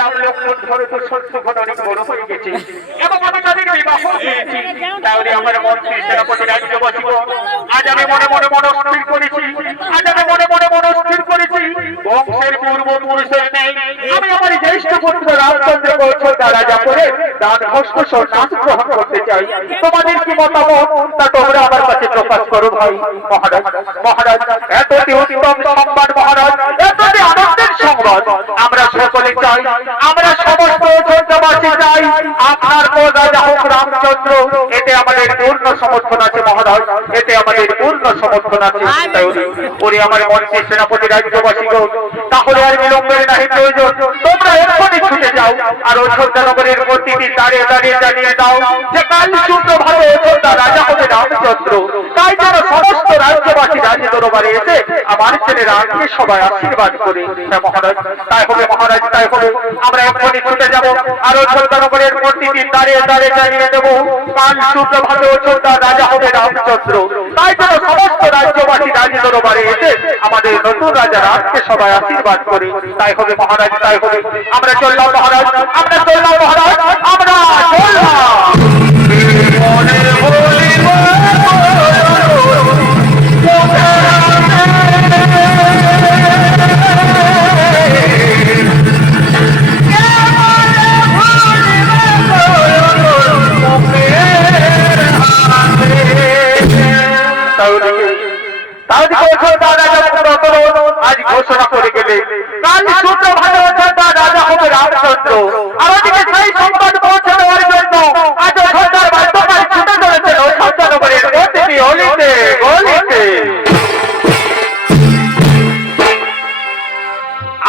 নাম লক্ষণ ধরে তো সত্য ঘন অনেক বড় হয়ে গেছে এবং আমি তাদের বিবাহ দিয়েছি। তাহলে আমার মন্ত্রী সেনাপতি রাজ্যবাসী আজ আমি মনে মনে মনস্থির করেছি, আজ আমি মনে মনে মনস্থির করেছি বংশের পূর্বপুরুষের নেই আমি আমার জ্যেষ্ঠ পুত্র রামচন্দ্র কৌশলটা রাজা করে দান হস্ত সন্ন্যাস গ্রহণ করতে চাই। তোমাদের কি মতামত তা তোমরা আমার কাছে প্রকাশ করো ভাই। মহারাজ মহারাজ এতটি উত্তম সংবাদ মহারাজ, এতটি আনন্দের সংবাদ আমরা সকলে চাই, আমরা সমস্ত অযোধ্যাবাসী চাই আপনার পর রাজা হোক রামচন্দ্র। এতে আমাদের পূর্ণ সমর্থন আছে মহারাজ, এতে আমাদের পূর্ণ সমর্থন আছে। ওরে আমার মন্ত্রী সেনাপতি রাজ্যবাসী তাহলে আর বিলম্বের নাহি প্রয়োজন, তোমরা এক্ষুনি ছুটে যাও আর অযোধ্যা নগরের প্রতিটি দাঁড়িয়ে দাঁড়িয়ে জানিয়ে দাও যে কাল সুপ্রভাতে অযোধ্যা রাজা হবে রামচন্দ্র। তাই যেন সমস্ত রাজ্যবাসী রাজ দরবারে এসে আমার ছেলে রামকে সবাই আশীর্বাদ করে। মহারাজ তাই হবে মহারাজ, তাই হবে। আমরা এক্ষুনি ছুটে যাব আর অযোধ্যা নগরের প্রতিটি দাঁড়িয়ে দাঁড়িয়ে জানিয়ে দেবো কাল সুপ্রভাতে অযোধ্যা রাজা হবে রামচন্দ্র। তাই যেন সমস্ত রাজ্যবাসী রাজ দরবারে এসে আমাদের নতুন রাজা রামকে সবাই আশীর্বাদ করে। তাই হবে মহারাজ, তাই হবে। আমরা চললাম মহারাজ, আমরা চললাম মহারাজ, আমরা চললাম। আজ ঘোষণা করে গেলে কাল সুপ্রভাতে অযোধ্যা রাজা হবে রামচন্দ্র। আমাদেরকে সেই সংবাদ পৌঁছে দেওয়ার জন্য আজ অযোধ্যার বাদ্যকারী ছুটে চলেছেন অযোধ্যা নগরের প্রতিটি অলিতে গলিতে।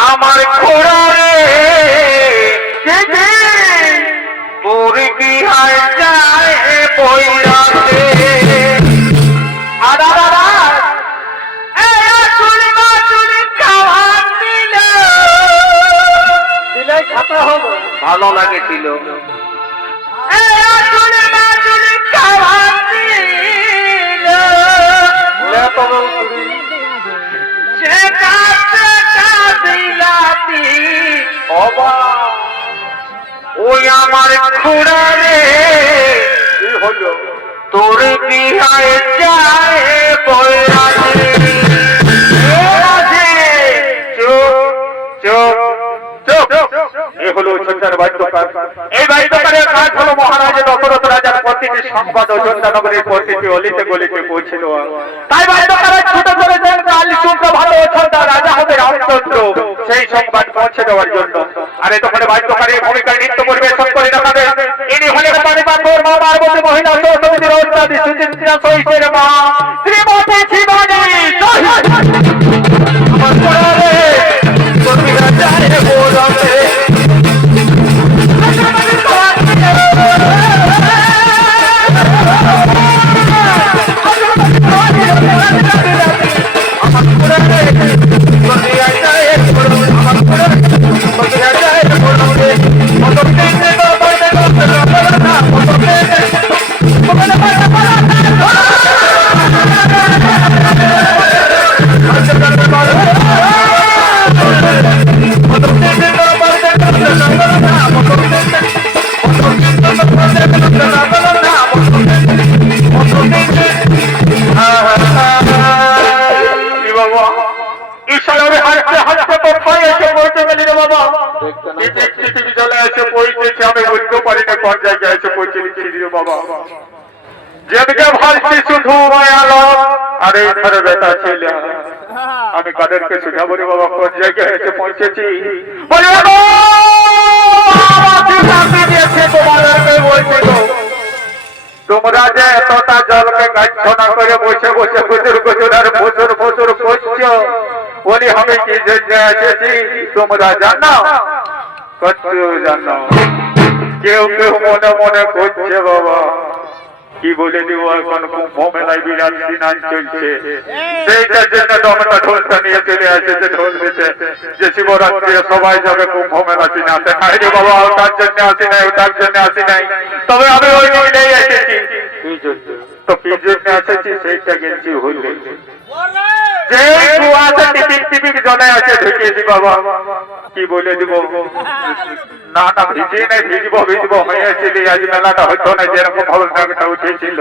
আমার ঘোড়া রে মুরগি হায় যায় বইরাতে ভালো লাগেছিল ওই আমার খুড়া রে তোর বিহায় যায় বইরাতে। এই বাদ্যকারের কাজ হলো মহারাজ দশরথ রাজার প্রতিটি সংবাদ অযোধ্যা নগরের প্রতিটি অলিতে গলিতে পৌঁছে দেওয়া। তাই বাদ্যকার ছুটে চলেছেন কাল সুপ্রভাতে অযোধ্যা রাজা হবে রামচন্দ্র সেই সংবাদ পৌঁছে দেওয়ার জন্য। আর এতক্ষণে বাদ্যকারের ভূমিকায় নৃত্য পরিবেশন করে দেখাবেন ইনি হলেন পানিপাথর মা পার্বতী মহিলা সরস্বতীর অত্যাদি সুচিত্রা সহিতের মা শ্রীমতী শিবানী। আমি কাদেরকে সুঝাবো রে বাবা কোন জায়গায় এসে পৌঁছেছি। তোমরা যে এতটা জলকে গাছনা করে বসে বসে গুজুর গুজুর আর ফসুর ফসুর করছো বলি আমি কি জন্য এসেছি তোমরা জানো? কচ্ছু জানো। কেউ কেউ মনে মনে করছে বাবা কি বলে দিব এখন কুম্ভ মেলায় বিরাট স্নান চলছে সেইটার জন্য দমটা ঢোলটা নিয়ে চলে আসেছে ঢোল দিতে যে শিবরাত্রি সবাই যাবে কুম্ভ মেলা চিনাতে। নাই রে বাবা ওটার জন্য আসি নাই, ওটার জন্য আসি নাই, তবে আমি ওই নিয়েই এসেছি। তো কি জন্য এসেছি সেইটা গেছি হইলে যে কুয়াশা টিপিক টিপিক জলে আছে ঢুকেছি বাবা কি বলে দিব না না ভিজে নাই ভিজবো হয়েছিল আজ মেলাটা হইতো না যেরকম ভাবনাটা উঠেছিল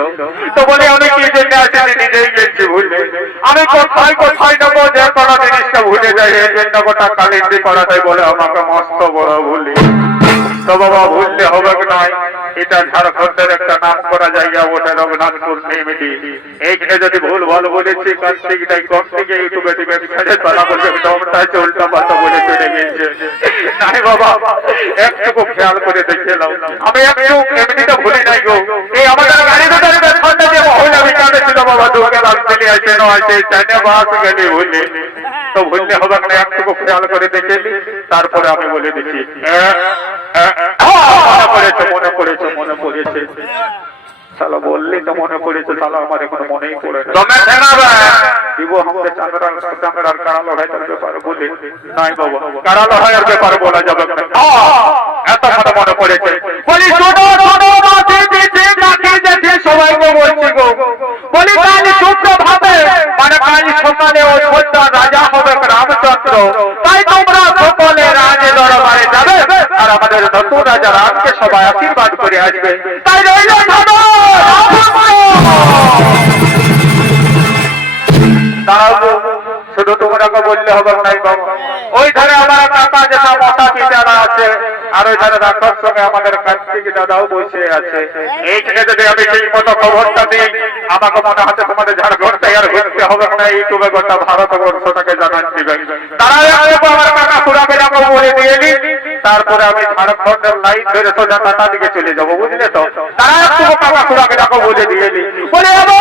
তো বলে আমি কি জন্য আসেনি নিজেই গেছি ভুলে আমি কোথায় নেবো যে কোনো জিনিসটা ভুলে যাই এই জন্য গোটা কালিন্দি পাড়াটাই বলে আমাকে মস্ত বড় ভুলি তো বাবা ভুললে হবে নয় এটা ঝাড়খণ্ডের একটা নাম করা জায়গা ওটা রঘুনাথপুর নেমেটি এইখানে যদি ভুল ভালো বলেছি কার্তিকটাই কম থেকে ইউটিউবে দিবে ছেড়ে তারা বলবে দমটা উল্টা পাল্টা বলে চলে গেছে নাই বাবা একটুকু খেয়াল করে দেখে নাও আমি একটু এমনিটা ভুলে নাই গো এই আমাদের গাড়ি দুটার পেছনটা যে মহিলা বিকালে ছিল বাবা দুকে লাগতে আছে না আছে চাইনা বাস গেলে ভুলে তো ভুললে হবে না একটুকু খেয়াল করে দেখে নি তারপরে আমি বলে দিচ্ছি মনে পড়েছে সালা বললি তো মনে পড়েছে সালা আমার এখন মনেই পড়ে দিব আমাকে চাঁদরার কারা লড়াইটার ব্যাপারে বলে নাই বাবা কারা লড়াইয়ের ব্যাপারে বলা যাবে না এত কথা মনে পড়েছে বলি সবাইকে বলছি গো বলি কাল শুক্রভাবে মানে কাল সকালে ওই ছোট্টা রাজা হবে রামচন্দ্র তাই তোমরা সকলে রাজে দরবারে যাবে আর আমাদের নতুন রাজা রামকে সবাই আশীর্বাদ করে আসবে তাই রইল শুধু তোমরাকে বললে হবে নাই বাবা ওই ধারে আমার কাকা যেটা মশা পিটারা আছে আর ওই ধারে রাখার সঙ্গে আমাদের কার্তিক দাদাও বসে আছে এইখানে যদি আমি সেই মতো খবরটা দিই আমাকে মনে হচ্ছে তোমাদের ঝাড়খণ্ডে আর ঘুরতে হবে না ইউটিউবে গোটা ভারতবর্ষটাকে জানান দিবে তারা আমার কাকা পুরাকে যাবো বলে দিয়ে নি তারপরে আমি ঝাড়খণ্ডের লাইন ধরে সোজা টাটা দিকে চলে যাবো বুঝলে তো তারা একটু কাকা পুরাকে যাবো বলে দিয়ে নি বলে যাবো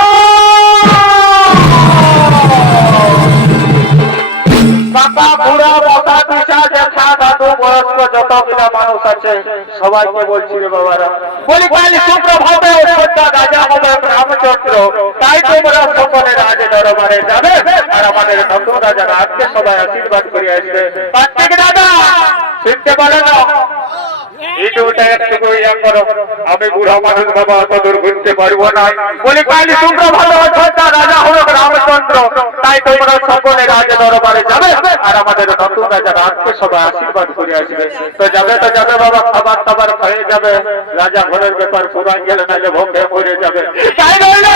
কাকা বুড়া মোটা পিসা জেঠা দাদু বয়স্ক যতগুলা মানুষ আছে সবাইকে বলছি রে বাবারা বলি কাল শুক্রভাবে ছোট্টা রাজা হবে রামচন্দ্র তাই তোমরা সকলে রাজে দরবারে যাবে আর আমাদের নতুন রাজা রাজকে সবাই আশীর্বাদ করে আসবে কার্তিক দাদা শুনতে পারে না ইটুটা একটু ইয়া করো আমি বুড়া মানুষ বাবা অত দূর ঘুরতে পারবো না বলি কাল শুক্রভাবে ছোট্টা রাজা হবে রামচন্দ্র তাই তোমরা সকলে রাজে দরবারে যাবে আর আমাদের নতুন রাজা রাজকে সবাই আশীর্বাদ করে আসবে তো যাবে বাবা খাবার টাবার খেয়ে যাবে রাজা ঘরের ব্যাপার পুরান গেলে নাহলে ভোগে মরে যাবে তাই রইল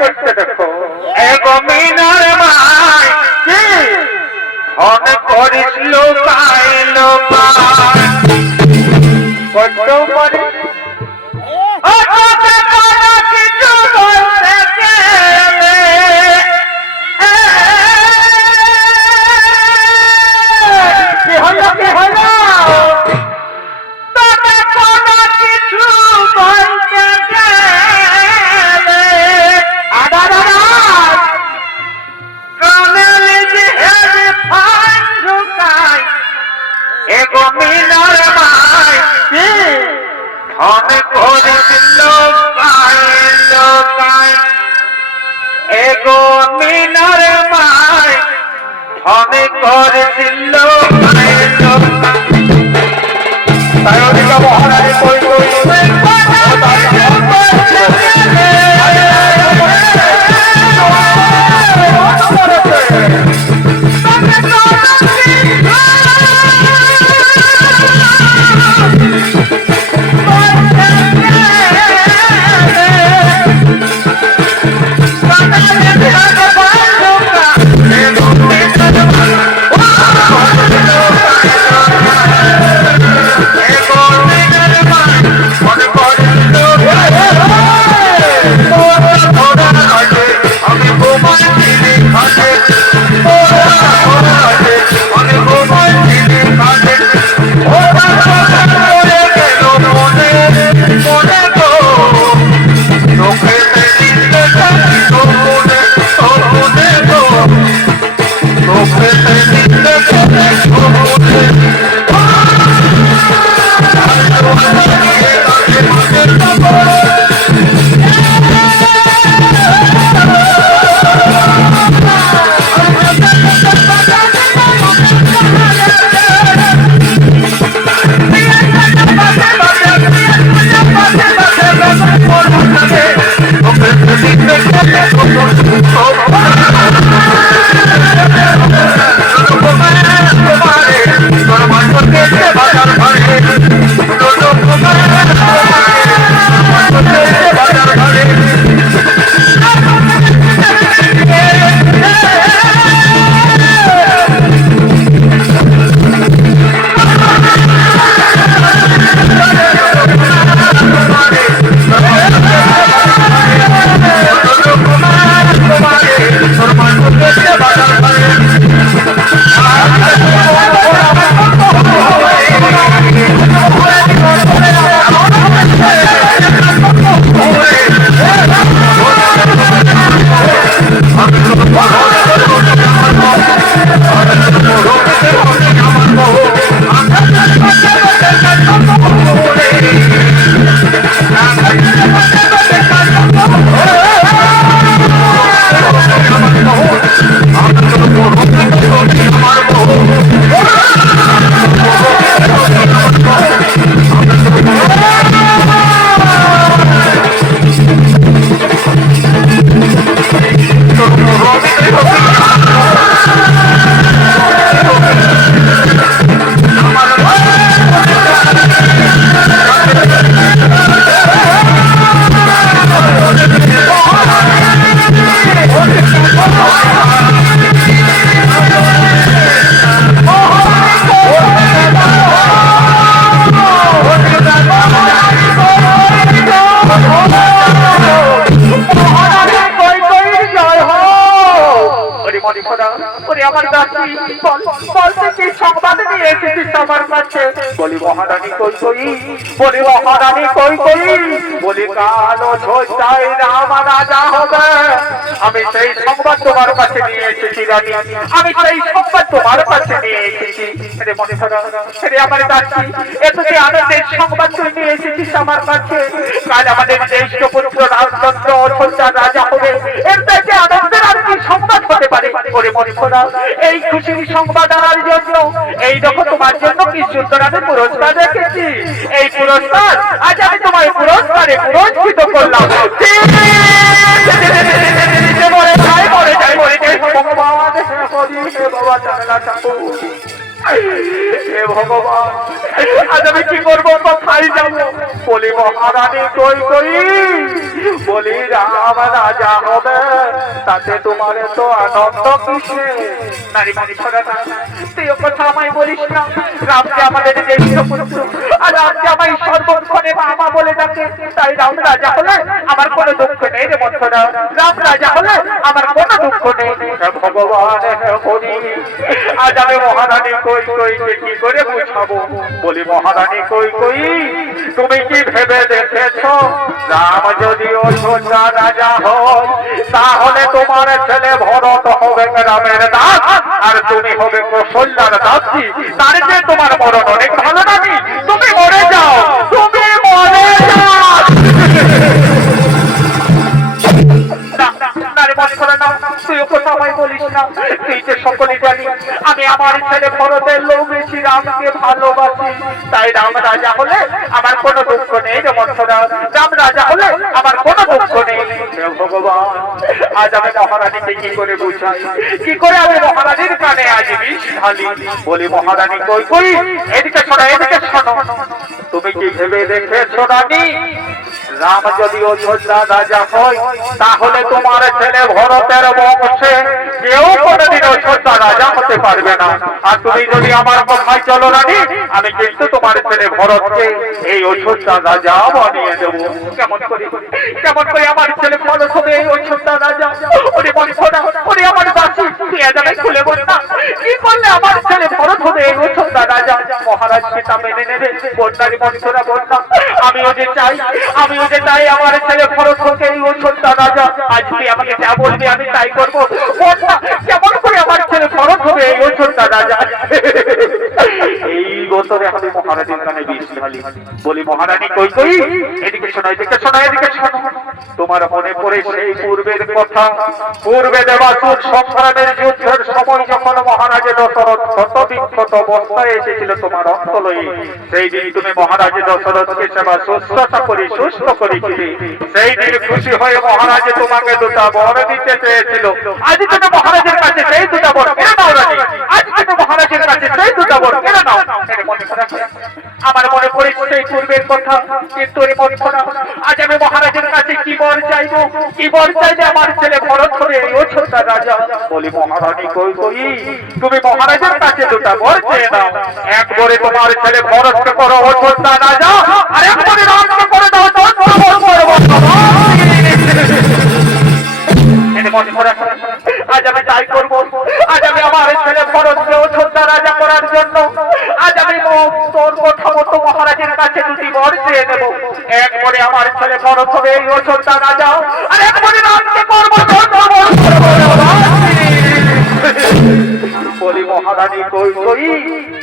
করতে দেখো মিনার মাই অনেক করিস লোকাই লোকাই কত করে কিছু বলতে কি হলো তোকে কোনো কিছু বলতে মিনার মাই ধন করিল লোকাই এগো মিনার মাই ধন করিল লোকাই তাই ওদিকে মহারানী কই Thank you. আমার দাসী বলতে কি সংবাদ নিয়ে এসেছিস আমার কাছে? বলি মহারানী কই কই, বলি মহারানী কই কই, বলি কাল অযোধ্যায় রাম রাজা হবে। আমি সেই সংবাদ তোমার কাছে নিয়ে এসেছি রানী, আমি সেই সংবাদ তোমার কাছে নিয়ে এসেছি। রে মনসরা, রে আমার দাসী, এত যে আনন্দের সংবাদ তুই নিয়ে এসেছিস আমার কাছে। কাল আমাদের জ্যেষ্ঠ পুত্র রামচন্দ্র অযোধ্যার রাজা হবে, এর থেকে আনন্দের আর কি সংবাদ হতে পারে? ওরে মনসরা, এই খুশির সংবাদ আনার জন্য এই দেখো তোমার জন্য কি সুন্দর আমি পুরস্কার রেখেছি। এই পুরস্কার আজ আমি তোমায় পুরস্কারে পুরস্কৃত করলাম। মরে যাই ভগবান, বাবা জানলা ঠাকুর, হে ভগবান, আজ আমি কি করবো? কোথায় যাবো? বলি মহারানী কই কই, বলি রাম রাজা হবে, তাতে তোমার তো আনন্দ কিসে? নারী মনীষরা, তুই ও কথা আমায় বলিস না। রাম যে আমাদের জ্যেষ্ঠ পুত্র, আর রাম যে আমায় সর্বক্ষণে মামা বলে ডাকে, তাই রাম রাজা হলে আমার কোনো দুঃখ নেই রে মনীষরা। রাম রাজা হলে আমার কোনো দুঃখ নেই। ভগবান হরি, আজ আমি মহারানী কই কই কি করে বুঝাবো? বলি মহারানী কই কই, তুমি কি ভেবে দেখেছো রাম যদি অযোধ্যা রাজা হয়, তাহলে তোমার ছেলে ভরত হবে রামের দাস, আর তুমি হবে কৌশল্যার দাসী। তার যে তোমার মরণ অনেক ভালো নাকি? তুমি মরে যাও, তুমি মরে যাও। তুই কথা আমায় বলিস না। তুই যে সকলে জানি আমি আমার ছেলে ভরতের লোক বেশি রামকে ভালোবাসি, তাই রাম রাজা হলে আমার কোনো দুঃখ নেই রে মনসরা। রাম রাজা হলে আমার কোনো দুঃখ নেই। ভগবান, আজ আমি মহারানীকে কি করে বুঝাই, কি করে আমি মহারানীর কানে আজ বিষ ঢালি? বলি মহারানী কই কই, এদিকে শোনো, এদিকে শোনো। তুমি কি ভেবে দেখেছো রানী, রাম যদি অযোধ্যা রাজা হয়, তাহলে তোমার ছেলে ভরতের বংশে কেউ কোনদিন অযোধ্যা রাজা হতে পারবে না। আর তুমি যদি আমার কথায় চলো রানী, আমি কিন্তু তোমার ছেলে ভরতকে এই অযোধ্যা রাজা বানিয়ে দেবো। কেমন করে, কেমন করে আমার ছেলে ভরত হবে এই অযোধ্যা রাজা? ওরে মনসরা, ওরে আমার দাসী, তুই আজ আমায় খুলে বল না, কি করলে আমার ছেলে ভরত হবে এই অযোধ্যা রাজা? মহারাজ সেটা মেনে নেবে? বন্যারি মনসরা বন্যা, আমিও যে চাই, আমিও যে চাই আমার ছেলে ভরত হোক এই অযোধ্যা রাজা। আজ তুই আমাকে যা বলবি আমি তাই করবো। বন্যা, কেমন করে আমার ছেলে ভরত হবে এই অযোধ্যা রাজা? এই বছরে আমি মহারানীর কানে বিষ ঢালি। বলি মহারানী কই কই, এদিকে শোনো, এদিকে শোনো, এদিকে শোনো। তোমার মনে পড়ে সেই পূর্বের কথা? পূর্বে দেবাসুর সংগ্রামের যুদ্ধের সময় যখন মহারাজ দশরথ ক্ষত বিক্ষত অবস্থায় এসেছিল তোমার অন্তলয়ে, সেই দিন তুমি মহারাজ দশরথকে সেবা শুশ্রূষা করে সুস্থ করেছিলে। সেই দিন খুশি হয়ে মহারাজ তোমাকে দুটা বর দিতে চেয়েছিল। আজ তুমি মহারাজের কাছে সেই দুটা বর কেড়ে নাও রানী, আজ তুমি মহারাজের কাছে সেই দুটা বর কেড়ে নাও। আমার মনে পড়ে সেই পূর্বের কথা, কিন্তু আজ আমি মহারাজের কাছে কি বর চাইবো, কি বর চাইলে আমার ছেলে ভরত হবে এই অযোধ্যা রাজা? বলি মহারানী কই কই, তুমি মহারাজের কাছে দুটা বর চেয়ে নাও। এক বরে তোমার ছেলে ভরতকে করো অযোধ্যা রাজা, আর এক বরে রামকে করে দাও আজ আমি তাই করবো। আজ আমি আমার ছেলে ভরতকে অযোধ্যা রাজা করার জন্য আজ আমি তোর কথা মতো মহারাজের কাছে দুটি বর চেয়ে নেব। এক বরে আমার ছেলে ভরত হবে এই অযোধ্যা রাজা, আর এক বরে রামকে করবো। বলি মহারানী কই কই,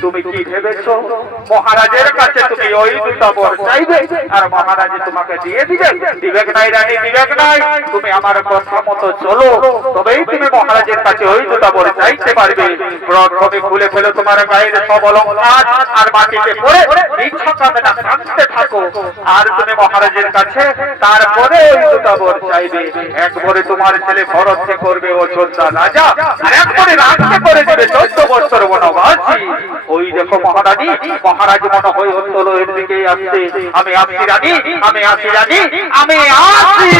তুমি কি ভেবেছো মহারাজের কাছে তুমি ওই দুটা বর চাইবে আর মহারাজ তোমাকে দিয়ে দিবে? দিবেক নাই রানী, দিবেক নাই। তুমি আমার কথা মতো চলো, তবেই তুমি মহারাজের কাছে ওই দুটা বর চাইতে পারবে। প্রথমে খুলে ফেলো তোমার গায়ের সব অলংকার, আর মাটিতে পড়ে ইচ্ছা কামনা কাঁদতে থাকো। আর তুমি মহারাজের কাছে তারপরে ওই দুটা বর চাইবে। এক বরে তোমার ছেলে ভরতকে করবে অযোধ্যা রাজা, আর এক বরে রামকে করে দিবে 14 বছর বনবাসী। ওই দেখো মহারানী, মহারাজ মনে হয় অন্তলের দিকে আসছে। আমি আসছি রানী, আমি আসছি রানী, আমি আসছি।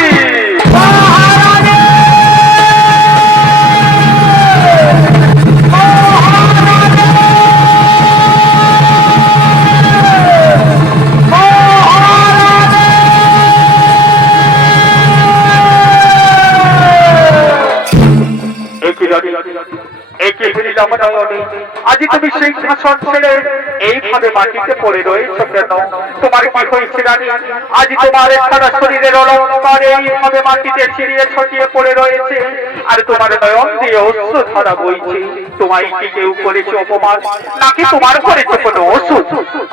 একই রজনী, আজ তুমি সেই শাসন ছেড়ে এইভাবে মাটিতে পড়ে রয়েছ কেন? তোমার কি হয়েছে রানী? আজ তোমার সারা শরীরের অলঙ্কার এইভাবে মাটিতে ছিড়িয়ে ছটিয়ে পড়ে রয়েছে, আর তোমার নয়ন দিয়ে অশ্রু ধারা বইছে। তোমায় কি কেউ করেছে অপমান, নাকি তোমার করেছে কোনো অসুখ?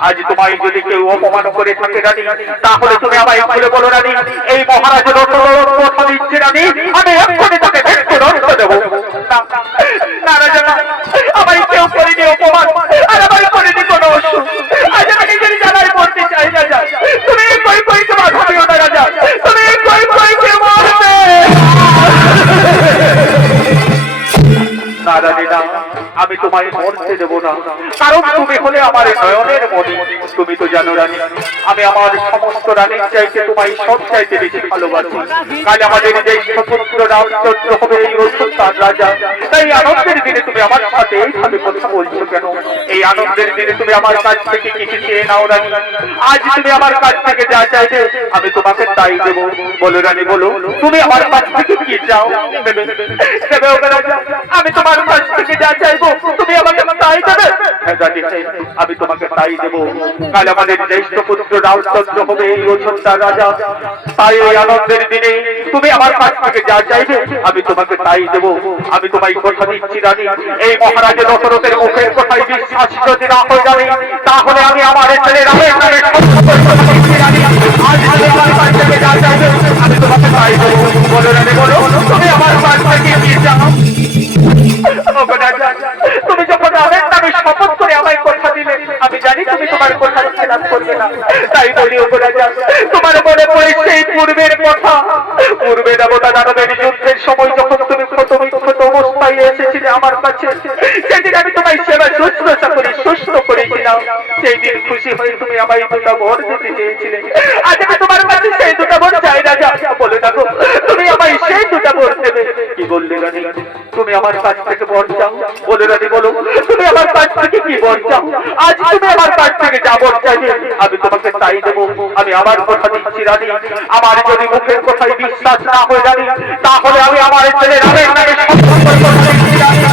আজ তোমায় যদি কেউ অপমান করে থাকে রানী, তাহলে তুমি আমায় খুলে বলো রানী। এই মহারাজের কথা দিচ্ছে রানী, আমি এক্ষুনি তাকে মৃত্যুদণ্ড দেবো। না রাজা, না, আমায় কেউ করেনি অপমান, আর আমায় করেনি কোনো অসুখ। আজ আমি নিজের জানায় বলতে চাই রাজা, তুমি কই কইকে বাধা দিও না রাজা, তুমি কই কইকে মারবে না রানী, না, আমি তোমায় মরতে দেবো না, কারণ তুমি হলে আমার নয়নের মণি। তুমি তো জানো রানী, আমি আমার সমস্ত রানীর চাইতে তোমায় সব চাইতে বেশি ভালোবাসি। কাল আমাদের যে পুত্র রামচন্দ্র হবে এই অযোধ্যার রাজা, তাই আনন্দের দিনে তুমি আমার সাথে এইভাবে কথা বলছো কেন? এই আনন্দের দিনে তুমি আমার কাছ থেকে কিছু চেয়ে নাও রানী। আজ তুমি আমার কাছ থেকে যা চাইবে আমি তোমাকে তাই দেবো। বলো রানী, বলো তুমি আমার কাছ থেকে কি চাও? দেবে ওকে রাজা, আমি তোমার কাছ থেকে যা চাইবো তুমি আমাকে তাই দেবে? হ্যাঁ রানী, আমি তোমাকে তাই দেবো। কাল আমাদের জ্যেষ্ঠ পুত্র রামচন্দ্র হবে এই অযোধ্যার রাজা, তাই এই আনন্দের দিনে তুমি আমার কাছ থেকে যা চাইবে আমি তোমাকে তাই দেবো। আমি তোমায় কথা দিচ্ছি রানী, এই মহারাজের দশরথের মুখের কথায় বিশ্বাস যদি না হয়ে যাবে, তাহলে আমি আমার ছেলে রামের নামে আজ তুমি আমার কাছ থেকে যা চাইবে আমি তোমাকে তাই দেবো। বলো রানী, বলো তুমি আমার কাছ থেকে কি চাও? তুমি যখন রামের নামে শপথ করে আমায় কথা দিলে, আমি জানি তুমি তোমার কথা খেলাপ করবে না, তাই বলি ও রাজা, তোমার মনে পড়ে সেই পূর্বের কথা? পূর্বে দেবতা দানবের যুদ্ধের সময় যখন তুমি ক্ষত অবস্থায় এসেছিলে আমার কাছে, সেদিন আমি তোমায় সেবা শুশ্রূষা করে সুস্থ করেছিলাম। সেই দিন খুশি হয়ে তুমি আমায় দুটা বর দিতে চেয়েছিলে। আজ আমি তোমার কাছে সেই দুটা বর চাই রাজা। বলে দেখো তুমি আমায় সেই দুটা বর দেবে। কি বললে রানী, তুমি আমার কাছ থেকে বর চাও? বলে রানী, বলো তুমি আমার কাছ থেকে কি বর চাও? আজ তুমি আমার কাছ থেকে যা বর চাইবে আমি তোমাকে তাই দেবো। আমি আমার কথা দিচ্ছি রানী, আমার যদি মুখের কথায় বিশ্বাস না হয়ে রানী, তাহলে আমি আমার ছেলে রামের নামে শপথ করে কথা দিচ্ছি রানী।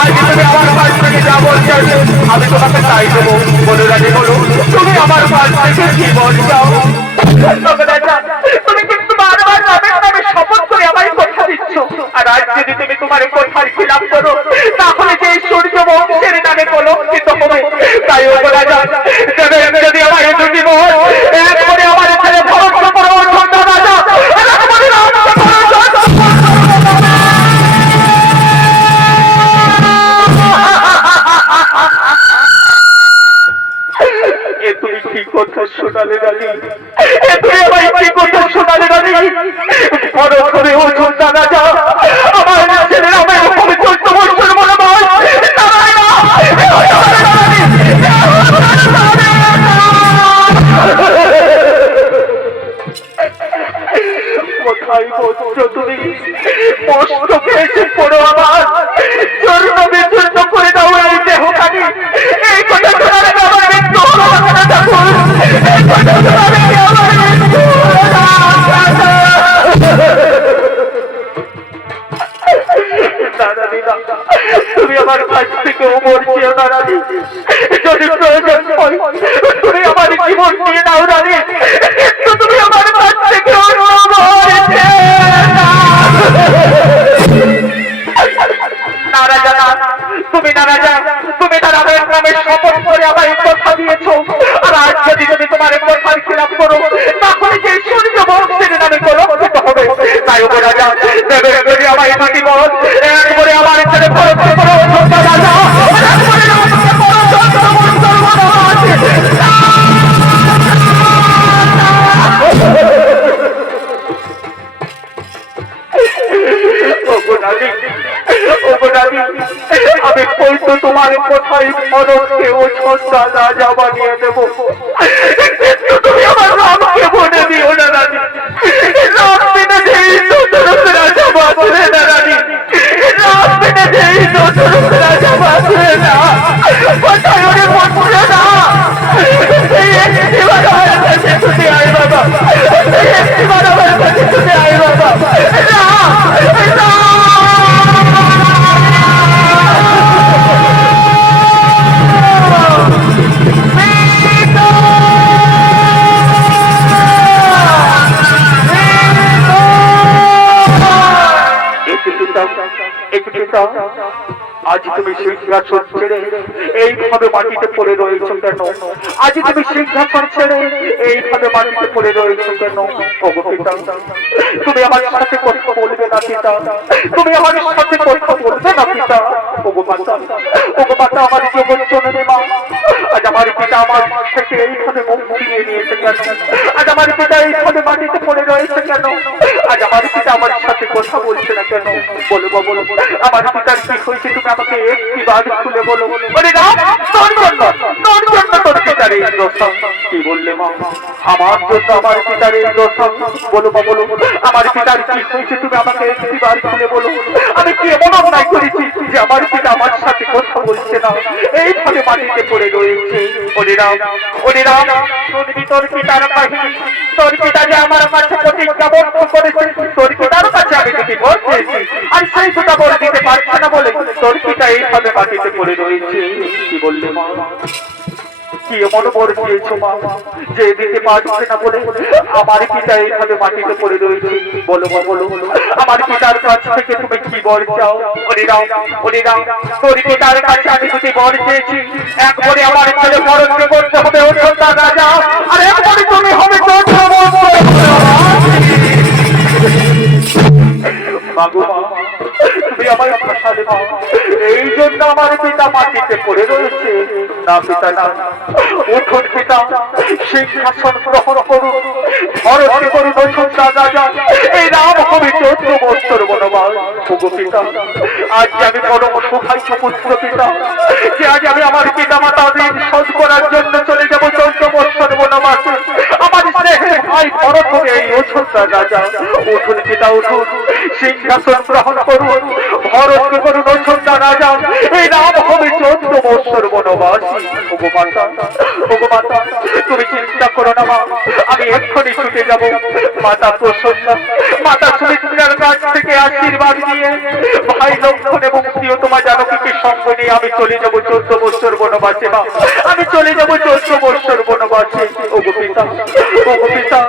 আজ তুমি আমার কাছ থেকে যা বর চাইবে আমি তোমাকে তাই দেবো। বলে রানী, বলো তুমি আমার কাছ থেকে কি বর চাও? তুমি কিন্তু বারবার রামের নামে শপথ করে আমায় কথা দিচ্ছ, আর আজ যদি তুমি তোমার কথার খিলাপ করো, তাহলে যে সূর্য বংশের নামে কলঙ্কিত হবে। তাই ও রাজা, যদি আমার দুটি বর এক করে আমার ছেলে ভরসা করো অযোধ্যা রাজা, তুমি কি কথা শোনালে রানী? তুমি আমায় কি কথা শোনালে রানী? বড় করে অযোধ্যা রাজা আমার ছেলে রামের উপরে 14 বছর মনে হয় কোথায় বলছো তুমি? কষ্ট পেয়েছে পড়ো আমার চূর্ণ বিচূর্ণ করে দাও এই দেহখানি। এই কথা শোনালে আমার মৃত্যু হলো না ঠাকুর, এই কথা শোনালে আমার মৃত্যু হলো না। তুমি আমার কাছ থেকে উমর চেয়েও না রানী, যদি প্রয়োজন হয় তুমি আমার জীবন দিয়ে দাও রানী, কিন্তু তুমি আমার কাছ থেকে না রাজা, না তুমি না রাজা, তুমি না রামের নামে শপথ করে আমায় কথা দিয়েছো, আর আজ যদি তুমি তোমার কথার খিলাপ করো, তাহলে যে সূর্য বংশের নামে কলঙ্কিত হবে। তাই ও রাজা, দেবে যদি আমায় দুটি বর একবারে আমার ছেলে পরোক্ষ করো অযোধ্যা রাজা, একবারে আমাকে পরোক্ষ আমি বলতো তোমার কোথায় ফলকে অযোধ্যা রাজা বানিয়ে দেবো, কিন্তু তুমি আমার রামকে বলে দিও না রানী। রাম বিনা যেই দশরথ রাজা বাঁচবে না রানী, রাম বিনা যেই দশরথ রাজা বাঁচবে না, কোথায় ওরে বলছে না। একটিবার আমার কাছে ছুটে আয় বাবা, একটিবার আমার কাছে ছুটে আয় বাবা। রাম, রাম আজ তুমি সিংহাসন ছেড়ে এইভাবে মাটিতে পড়ে রয়েছো কেন? আজ তুমি সিংহাসন ছেড়ে এইভাবে মাটিতে পড়ে রয়েছো কেন? ওগো পিতা, তুমি আমার সাথে কথা বলবে না পিতা? তুমি আমার সাথে কথা বলবে না পিতা? ওগো মাতা, ওগো মাতা, আমার জীবন চলে মা। আজ আমার পিতা আমার থেকে এইভাবে মুখ ফিরিয়ে নিয়েছে কেন? আজ আমার পিতা এইভাবে মাটিতে পড়ে রয়েছে কেন? আজ আমার পিতা আমার সাথে কথা বলছে না কেন? বলবো বলো, আমার পিতার কি হয়েছে তুমি আমাকে একটি বার খুলে বলো। বলে না, তোর জন্য তোর পিতার এই দোষ। কি বললে মা? আমার জন্য আমার পিতার এই দোষ? বলো বা বলো, আমার পিতার কি হয়েছে তুমি আমাকে একটি বার খুলে বলো। আমি কি এমন অন্যায় করেছি যে আমার পিতা আমার সাথে কথা বলছে না, এইভাবে মাটিতে পড়ে রয়েছে? ওরে রাম, ওরে রাম, শুনবি তোর পিতার কাহিনী। তোর পিতা যে আমার কাছে প্রতিজ্ঞাবদ্ধ করেছে, তোর পিতার কাছে আমি যদি বল চেয়েছি আর সেই কথা বলে দিতে পারছে না বলে তোর পিতা এইভাবে মাটিতে পড়ে রয়েছে। কি বললে মা? কি এমন বর দিয়েছো মা যে দিতে পারছে না বলে আমার পিতা এইভাবে মাটিতে পড়ে রয়েছে? বলো মা বলো, আমার পিতার কাছ থেকে তুমি কি বর চাও? ওরে রাম, ওরে রাম, তোর পিতার কাছে আমি যদি বর চেয়েছি, একবারে আমার ছেলে বরণকে করতে হবে অযোধ্যা রাজা, আর একবারে তুমি হবে তুমি আমার ভাষা দেবা। এই জন্য আমার পিতা মাটিতে পড়ে রয়েছে? না পিতা না, উঠুন পিতা, সিংহাসন গ্রহণ করুন, ভরত করুন অযোধ্যা রাজা। এই রাম হবে 14 বছর বনবাস। ওগো পিতা, আজ আমি বড় অসহায় পুত্র পিতা, যে আজ আমি আমার পিতা মাতা ঋণ শোধ করার জন্য চলে যাব 14 বছর বনবাসে। আমার স্নেহের ভাই ভরত হবে এই অযোধ্যা রাজা। উঠুন পিতা উঠুন, সিংহাসন গ্রহণ করুন, ভরতকে করুন অযোধ্যা রাজা। এই রাম হবে 14 বছর বনবাসী। ওগো মাতা, ওগো মাতা, তুমি চিন্তা করো না মা, আমি এক্ষুনি ছুটে যাব মাতা প্রসন্না, মাতা সুমিত্রার কাছ থেকে আশীর্বাদ নিয়ে ভাই লক্ষণ এবং প্রিয়তমা জানকীকে সঙ্গ নিয়ে আমি চলে যাব 14 বছর বনবাসে। মা, আমি চলে যাব 14 বছর বনবাসে। ওগো পিতা, ওগো পিতা,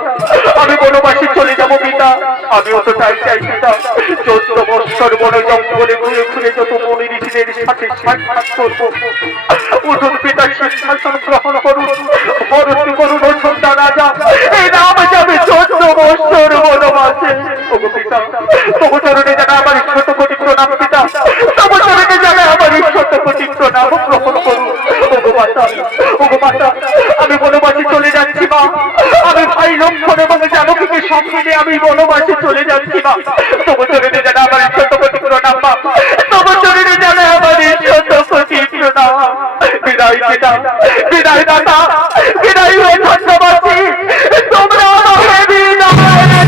আমি বনবাসে চলে যাব পিতা। আমিও তো চাই পিতা 14 বছর বন জঙ্গলে ঘুরে ঘুরে যত মুনি ঋষিদের সাথে সাক্ষাৎ করব। উঠুন পিতা, সিংহাসন গ্রহণ করুন, ভরত করুন অযোধ্যা রাজা। এই রাম যাবে 14 বছর বনবাসে। ওগো পিতা, তবু চরণে জানা আমার 100 কোটি প্রণাম পিতা, তবু চরণে জানা আমার 100 কোটি প্রণাম গ্রহণ করুন। ওগো মাতা, ওগো মাতা, আমি বনবাসে চলে যাচ্ছি মা। আমি ভাই লক্ষণ এবং জানকীকে সঙ্গে নিয়ে আমি বনবাসে চলে যাচ্ছি মা। তবু চরণে জানা আমার 100 কোটি প্রণাম মা, তবু চরণে জানা আমার 100 কোটি প্রণাম। বিদায় পিতা, বিদায় দাতা, বিদায় অযোধ্যাবাসী, তোমরা আমাকে বিদায়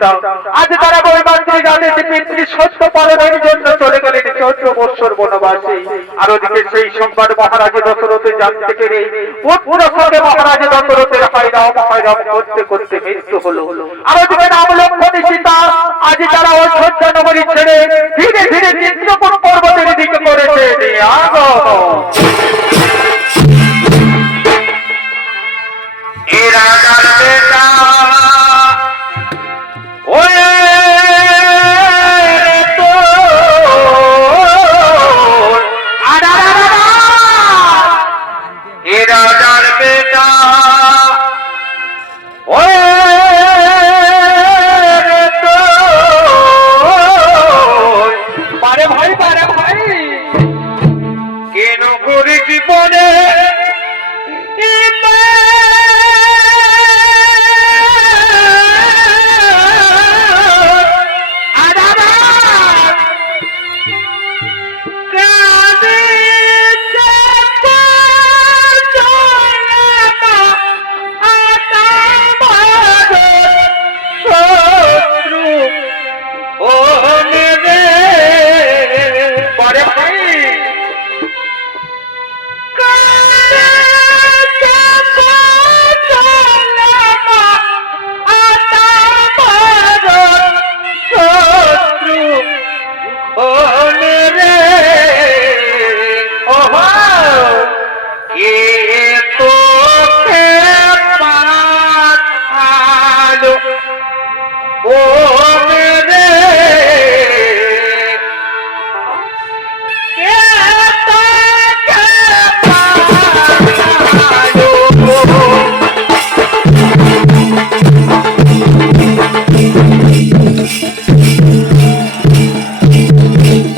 দাও। আজ তারা বৈমান্ত্রী জানে যে পিতৃ সত্য পালনের জন্য চলে গেলেন 14 বছর বনবাসে। আর ওদিকে সেই সংবাদ মহারাজ দশরথ জানতে পেরে পুত্র সঙ্গে মহারাজ দশরথের হয়রাম হয়রাম করতে করতে মৃত্যু হলো। আর ওদিকে রাম লক্ষ্মণ সীতা আজ তারা অযোধ্যা নগরী ছেড়ে ধীরে ধীরে চিত্রকূট পর্বতের দিকে করেছে আগমন।